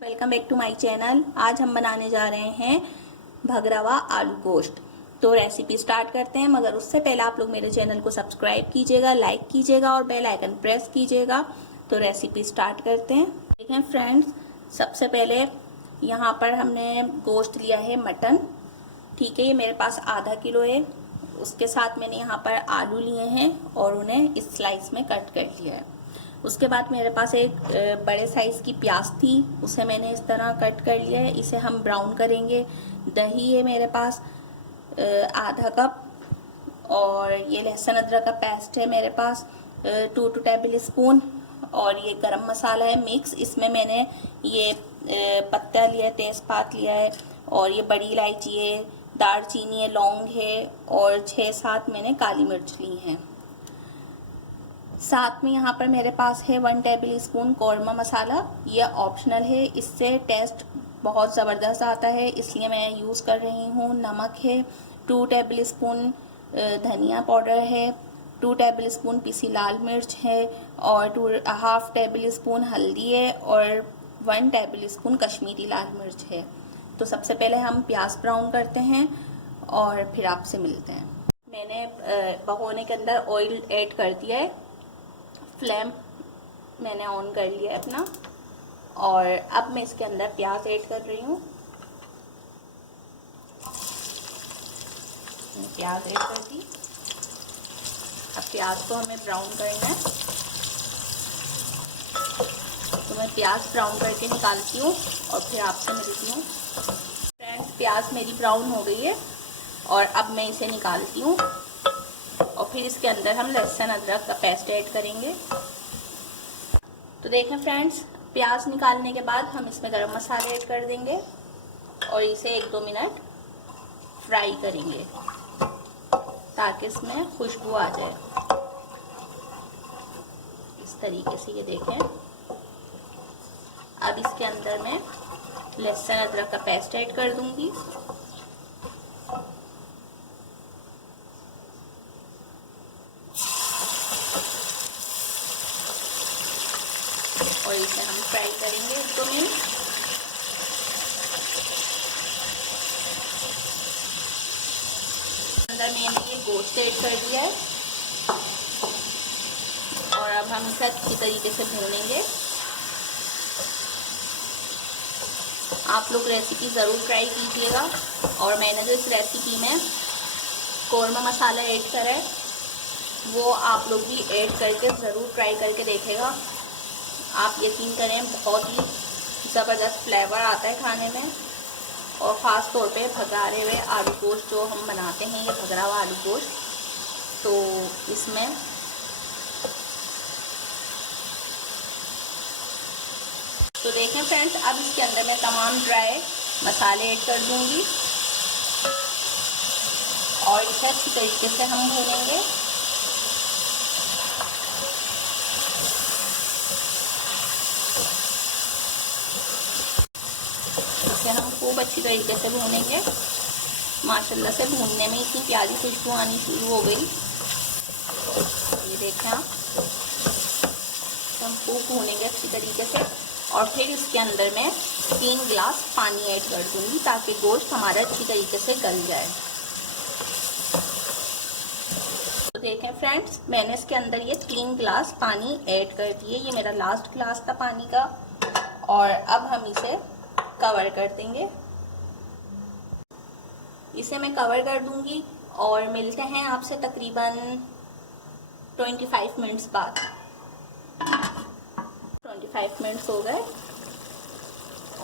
Welcome back to my channel. आज हम बनाने जा रहे हैं भगरवा आलू गोश्त। तो रेसिपी स्टार्ट करते हैं, मगर उससे पहले आप लोग मेरे चैनल को सब्सक्राइब कीजिएगा, लाइक कीजिएगा और बेल आइकन प्रेस कीजिएगा। तो रेसिपी स्टार्ट करते हैं। देखें फ्रेंड्स, सबसे पहले यहाँ पर हमने गोश्त लिया है मटन। ठीक है, ये मेरे पास आधा किलो है। उसके साथ मैंने यहाँ पर आलू लिए हैं और उन्हें इस स्लाइस में कट कर लिया है। उसके बाद मेरे पास एक बड़े साइज की प्याज थी, उसे मैंने इस तरह कट कर लिया है। इसे हम ब्राउन करेंगे। दही है मेरे पास आधा कप, और ये लहसुन अदरक का पेस्ट है मेरे पास 2 टेबल स्पून। और ये गरम मसाला है मिक्स। इसमें मैंने ये पत्ता लिया है, तेज़पात लिया है, और ये बड़ी इलायची है, दालचीनी है, लौंग है, और 6-7 मैंने काली मिर्च ली हैं। साथ में यहाँ पर मेरे पास है 1 टेबल स्पून कौरमा मसाला। ये ऑप्शनल है, इससे टेस्ट बहुत ज़बरदस्त आता है, इसलिए मैं यूज़ कर रही हूँ। नमक है 2 टेबल स्पून, धनिया पाउडर है 2 टेबल स्पून, पिसी लाल मिर्च है, और 2.5 टेबल स्पून हल्दी है, और 1 टेबल स्पून कश्मीरी लाल मिर्च है। तो सबसे पहले हम प्याज ब्राउन करते हैं और फिर आपसे मिलते हैं। मैंने भगोने के अंदर ऑयल ऐड कर दिया है। फ्लेम मैंने ऑन कर लिया है अपना, और अब मैं इसके अंदर प्याज ऐड कर रही हूँ। प्याज ऐड कर दी। अब प्याज को हमें ब्राउन करना है, तो मैं प्याज ब्राउन करके निकालती हूँ और फिर आपसे मिलती हूँ। फ्रेंड्स, प्याज मेरी ब्राउन हो गई है और अब मैं इसे निकालती हूँ, और फिर इसके अंदर हम लहसुन अदरक का पेस्ट ऐड करेंगे। तो देखें फ्रेंड्स, प्याज निकालने के बाद हम इसमें गरम मसाले ऐड कर देंगे और इसे 1-2 मिनट फ्राई करेंगे ताकि इसमें खुशबू आ जाए। इस तरीके से ये देखें। अब इसके अंदर मैं लहसुन अदरक का पेस्ट ऐड कर दूंगी, और इसे हम फ्राई करेंगे 1-2 मिनट। अंदर मैंने ये गोश्त ऐड कर दिया है और अब हम इसे अच्छी तरीके से भूनेंगे। आप लोग रेसिपी ज़रूर ट्राई कीजिएगा, और मैंने जो इस रेसिपी में कौरमा मसाला ऐड करा है वो आप लोग भी ऐड करके ज़रूर ट्राई करके देखेगा। आप यकीन करें, बहुत ही ज़बरदस्त फ्लेवर आता है खाने में। और ख़ास तौर पे भगारे हुए आलू गोश्त जो हम बनाते हैं, ये भगरा हुआ आलू गोश्त, तो इसमें तो देखें फ्रेंड्स, अब इसके अंदर मैं तमाम ड्राई मसाले ऐड कर दूंगी और इसे अच्छी तरीके से हम भूनेंगे। इसे हम खूब अच्छी तरीके से भूनेंगे। माशाल्लाह से भूनने में इतनी प्यारी खुशबू आनी शुरू हो गई। ये देखें आप, हम खूब भूनेंगे अच्छी तरीके से, और फिर इसके अंदर मैं 3 गिलास पानी ऐड कर दूंगी ताकि गोश्त हमारा अच्छी तरीके से गल जाए। तो देखें फ्रेंड्स, मैंने इसके अंदर ये 3 गिलास पानी ऐड कर दिए। ये मेरा लास्ट गिलास था पानी का, और अब हम इसे कवर कर देंगे। इसे मैं कवर कर दूंगी और मिलते हैं आपसे तकरीबन 25 मिनट्स बाद। 25 मिनट्स हो गए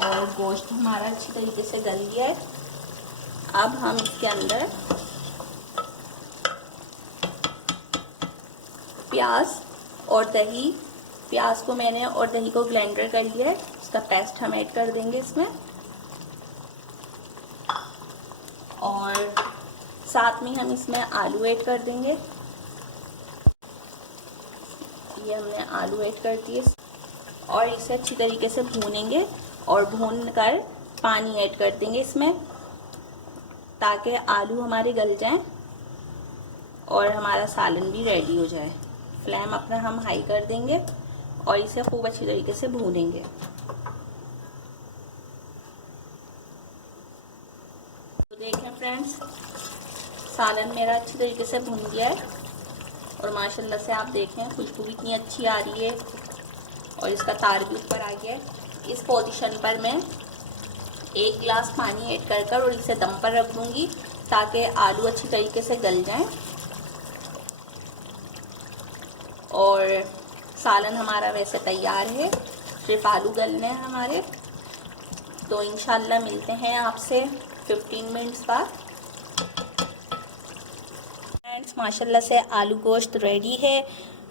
और गोश्त हमारा अच्छी तरीके से गल गया है। अब हम इसके अंदर प्याज और दही, प्याज को मैंने और दही को ब्लेंडर कर लिया है, इसका पेस्ट हम ऐड कर देंगे इसमें, और साथ में हम इसमें आलू ऐड कर देंगे। ये हमने आलू ऐड कर दिए और इसे अच्छी तरीके से भूनेंगे, और भून कर पानी ऐड कर देंगे इसमें ताकि आलू हमारे गल जाएं और हमारा सालन भी रेडी हो जाए। फ्लेम अपना हम हाई कर देंगे और इसे खूब अच्छी तरीके से भूनेंगे। फ्रेंड्स, सालन मेरा अच्छी तरीके से भुन गया है और माशाल्लाह से आप देखें खुशबू भी इतनी अच्छी आ रही है और इसका तार भी ऊपर आ गया है। इस पोजीशन पर मैं 1 गिलास पानी ऐड कर और इसे दम पर रख दूंगी ताकि आलू अच्छी तरीके से गल जाएं। और सालन हमारा वैसे तैयार है, सिर्फ आलू गलने हैं हमारे। तो इंशाल्लाह मिलते हैं आपसे 15 मिनट्स बाद। फ्रेंड्स, माशाल्लाह से आलू गोश्त रेडी है।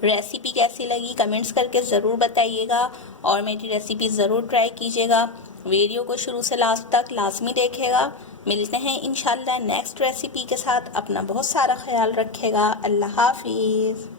रेसिपी कैसी लगी कमेंट्स करके ज़रूर बताइएगा और मेरी रेसिपी ज़रूर ट्राई कीजिएगा। वीडियो को शुरू से लास्ट तक लाजमी देखिएगा। मिलते हैं इंशाल्लाह नेक्स्ट रेसिपी के साथ। अपना बहुत सारा ख्याल रखिएगा। अल्लाह हाफिज़।